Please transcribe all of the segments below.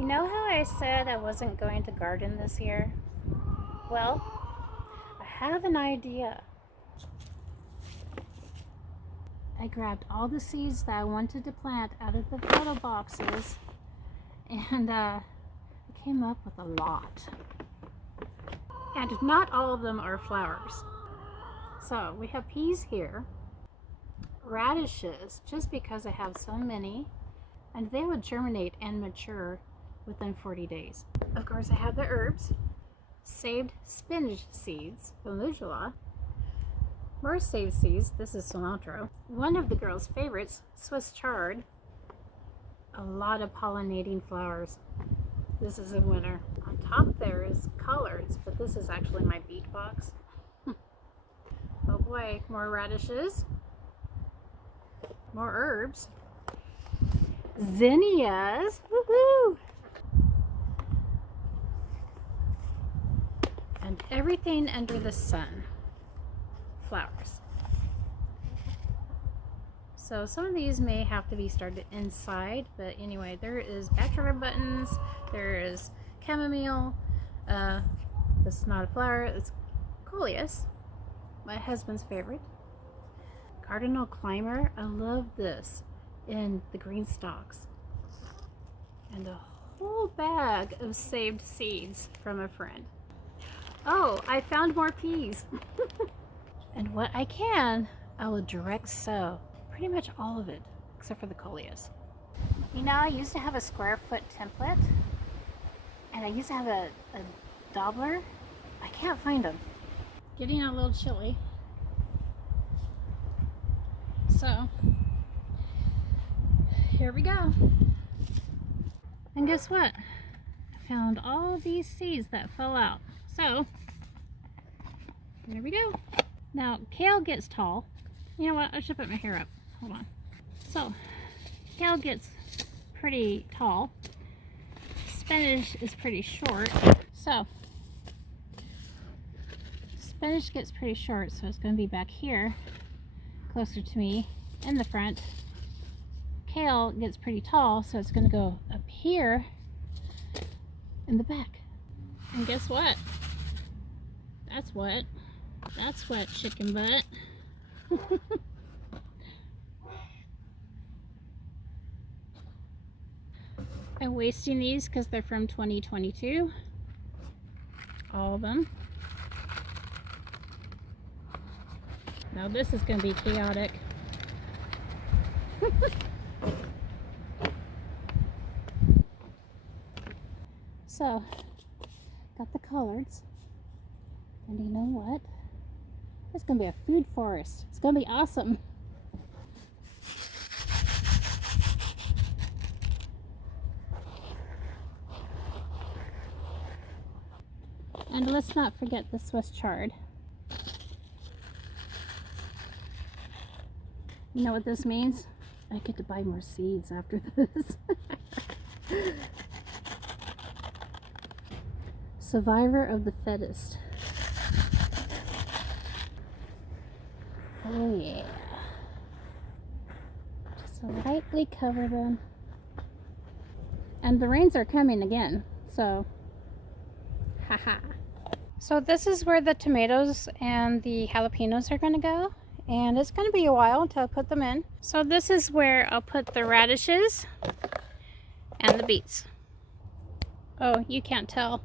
You know how I said I wasn't going to garden this year? Well, I have an idea. I grabbed all the seeds that I wanted to plant out of the photo boxes and I came up with a lot. And not all of them are flowers. So we have peas here, radishes, just because I have so many, and they would germinate and mature within 40 days. Of course, I have the herbs, saved spinach seeds, calendula, more saved seeds, this is cilantro, one of the girls' favorites, Swiss chard, a lot of pollinating flowers. This is a winner. On top there is collards, but this is actually my beet box. Oh boy, more radishes, more herbs, zinnias, woohoo! And everything under the sun, flowers. So some of these may have to be started inside, but anyway, there is bachelor buttons, there is chamomile, this is not a flower, it's coleus, my husband's favorite. Cardinal climber, I love this in the green stalks. And a whole bag of saved seeds from a friend. Oh, I found more peas. And what I can, I will direct sow. Pretty much all of it, except for the coleus. You know, I used to have a square foot template, and I used to have a daubler. I can't find them. Getting a little chilly. So, here we go. And guess what? I found all these seeds that fell out. So, there we go. Now, kale gets tall. You know what? I should put my hair up. Hold on. So, kale gets pretty tall. Spinach is pretty short. So, spinach gets pretty short, so it's going to be back here, closer to me, in the front. Kale gets pretty tall, so it's going to go up here in the back. And guess what? That's wet. That's wet, chicken butt. I'm wasting these because they're from 2022. All of them. Now this is going to be chaotic. So, got the collards. And you know what? It's going to be a food forest. It's going to be awesome. And let's not forget the Swiss chard. You know what this means? I get to buy more seeds after this. Survivor of the fittest. Oh yeah. Just lightly cover them. And the rains are coming again, so haha. So this is where the tomatoes and the jalapenos are going to go. And it's going to be a while until I put them in. So this is where I'll put the radishes and the beets. Oh, you can't tell.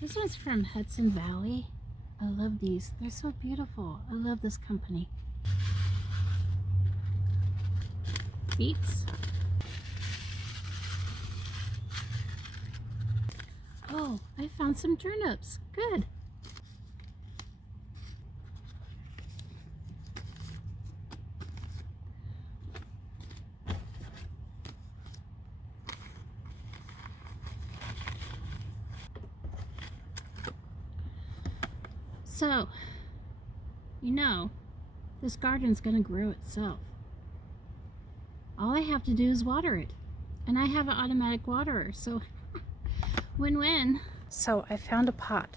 This one's from Hudson Valley. I love these. They're so beautiful. I love this company. Beets. Oh, I found some turnips. Good. So, you know, this garden's gonna grow itself. All I have to do is water it. And I have an automatic waterer, so win-win. So I found a pot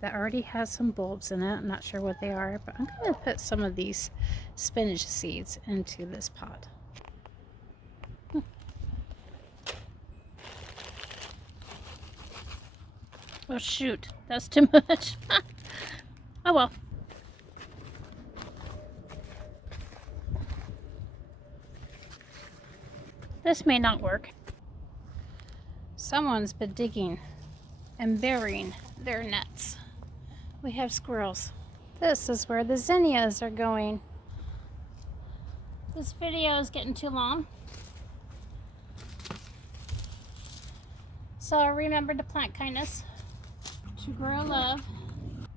that already has some bulbs in it. I'm not sure what they are, but I'm gonna put some of these spinach seeds into this pot. Oh shoot, that's too much. Oh well. This may not work. Someone's been digging and burying their nuts. We have squirrels. This is where the zinnias are going. This video is getting too long. So remember to plant kindness, to grow love,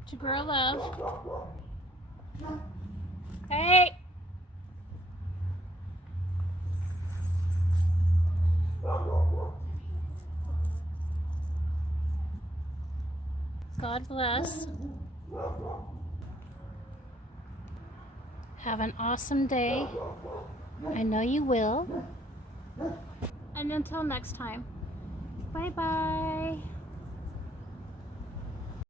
to grow love. Hey! God bless. Have an awesome day. I know you will. And until next time, bye-bye.